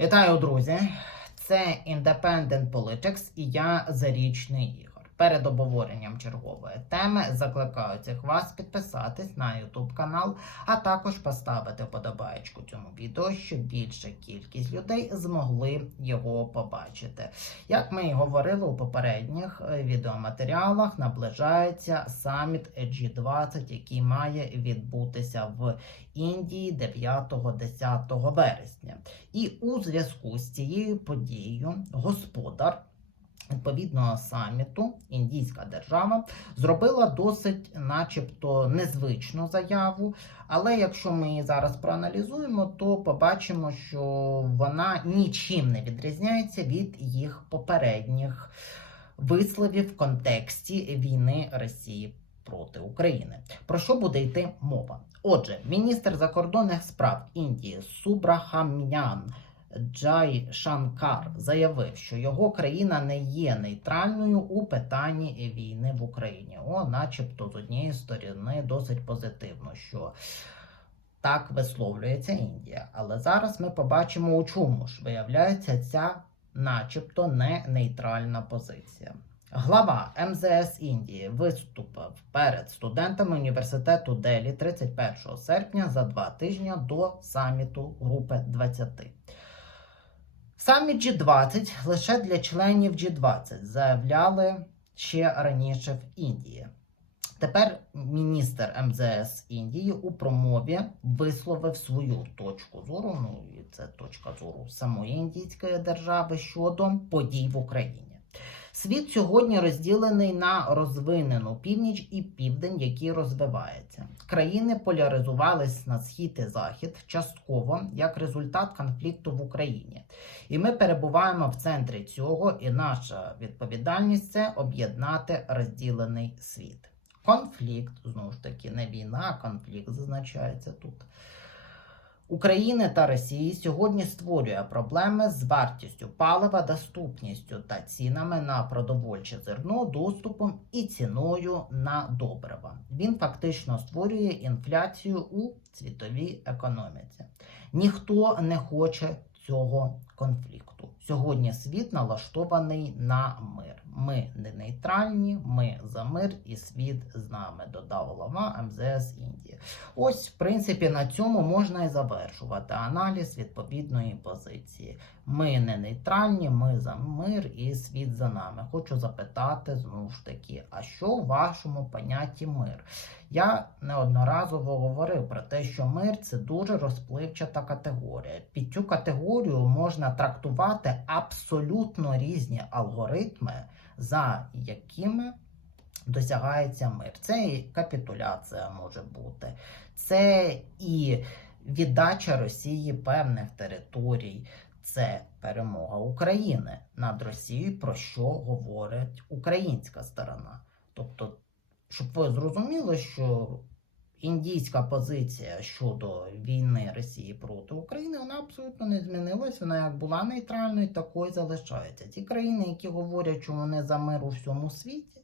Вітаю, друзі! Це Independent Politics і я Зарічний Ігор. Перед обговоренням чергової теми закликаю цих вас підписатись на YouTube канал, а також поставити вподобаєчку цьому відео, щоб більша кількість людей змогли його побачити. Як ми і говорили у попередніх е, відеоматеріалах, наближається саміт G20, який має відбутися в Індії 9-10 вересня. І у зв'язку з цією подією господар відповідного саміту індійська держава зробила досить, начебто, незвичну заяву. Але якщо ми її зараз проаналізуємо, то побачимо, що вона нічим не відрізняється від їх попередніх висловів в контексті війни Росії проти України. Про що буде йти мова? Отже, міністр закордонних справ Індії Субрахамнян Джай Шанкар заявив, що його країна не є нейтральною у питанні війни в Україні. О, начебто, з однієї сторони, досить позитивно, що так висловлюється Індія. Але зараз ми побачимо, у чому ж виявляється ця, начебто, не нейтральна позиція. Глава МЗС Індії виступив перед студентами університету Делі 31 серпня за два тижні до саміту Групи 20. Саміт G20 лише для членів G20 заявляли ще раніше в Індії. Тепер міністр МЗС Індії у промові висловив свою точку зору. Ну і це точка зору самої індійської держави щодо подій в Україні. Світ сьогодні розділений на розвинену північ і південь, який розвивається. Країни поляризувались на схід і захід частково як результат конфлікту в Україні. І ми перебуваємо в центрі цього, і наша відповідальність це об'єднати розділений світ. Конфлікт, знову ж таки, не війна, а конфлікт зазначається тут. України та Росії сьогодні створює проблеми з вартістю палива, доступністю та цінами на продовольче зерно, доступом і ціною на добрива. Він фактично створює інфляцію у світовій економіці. Ніхто не хоче цього конфлікту. Сьогодні світ налаштований на мир. Ми не нейтральні, ми за мир і світ з нами, додав голова МЗС Індії. Ось, в принципі, на цьому можна і завершувати аналіз відповідної позиції. Ми не нейтральні, ми за мир і світ за нами. Хочу запитати знову ж таки, а що в вашому понятті мир? Я неодноразово говорив про те, що мир це дуже розпливчата категорія. Під цю категорію можна трактувати абсолютно різні алгоритми, за якими досягається мир. Це і капітуляція може бути, це і віддача Росії певних територій. Це перемога України над Росією, про що говорить українська сторона. Тобто, щоб ви зрозуміли, що індійська позиція щодо війни Росії проти України абсолютно не змінилась. Вона як була нейтральною, такою залишається. Ті країни, які говорять, що вони за мир у всьому світі,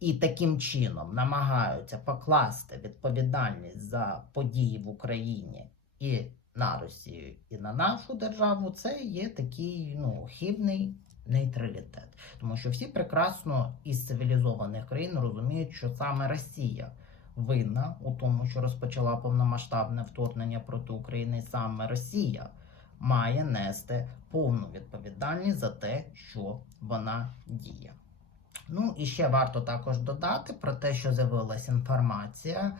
і таким чином намагаються покласти відповідальність за події в Україні і на Росію, і на нашу державу, це є такий ну, хибний нейтралітет. Тому що всі прекрасно із цивілізованих країн розуміють, що саме Росія винна у тому, що розпочала повномасштабне вторгнення проти України, саме Росія має нести повну відповідальність за те, що вона діє. Ну і ще варто також додати про те, що з'явилася інформація,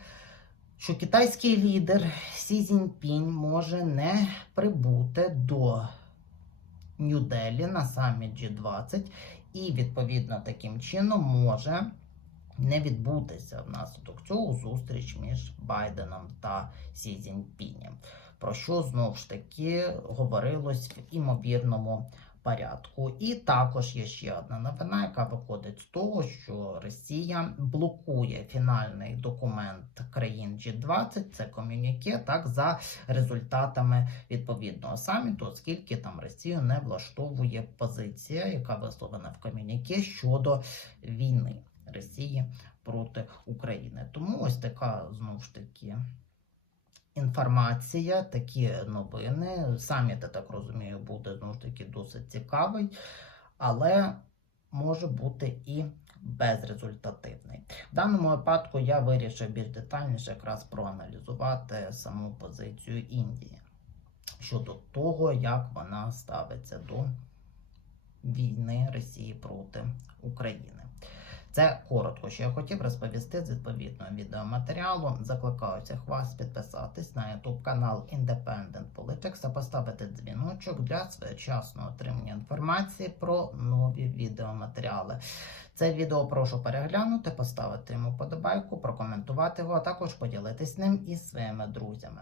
що китайський лідер Сі Цзіньпінь може не прибути до Нью-Делі на саміт G20 і, відповідно, таким чином може не відбутися внаслідок цього зустріч між Байденом та Сі Цзіньпінем, про що знову ж таки говорилось в імовірному порядку. І також є ще одна новина, яка виходить з того, що Росія блокує фінальний документ країн G20, це комюніке, так за результатами відповідного саміту, оскільки там Росію не влаштовує позиція, яка висловлена в комюніке щодо війни Росії проти України. Тому ось така знову ж таки інформація, такі новини. Саміт, я так розумію, буде знову ж таки досить цікавий, але може бути і безрезультативний. В даному випадку я вирішив більш детальніше якраз проаналізувати саму позицію Індії щодо того, як вона ставиться до війни Росії проти України. Це коротко, що я хотів розповісти з відповідного відеоматеріалу. Закликаю всіх вас підписатись на YouTube канал Independent Politics та поставити дзвіночок для своєчасного отримання інформації про нові відеоматеріали. Це відео прошу переглянути, поставити йому подобайку, прокоментувати його, а також поділитись ним із своїми друзями.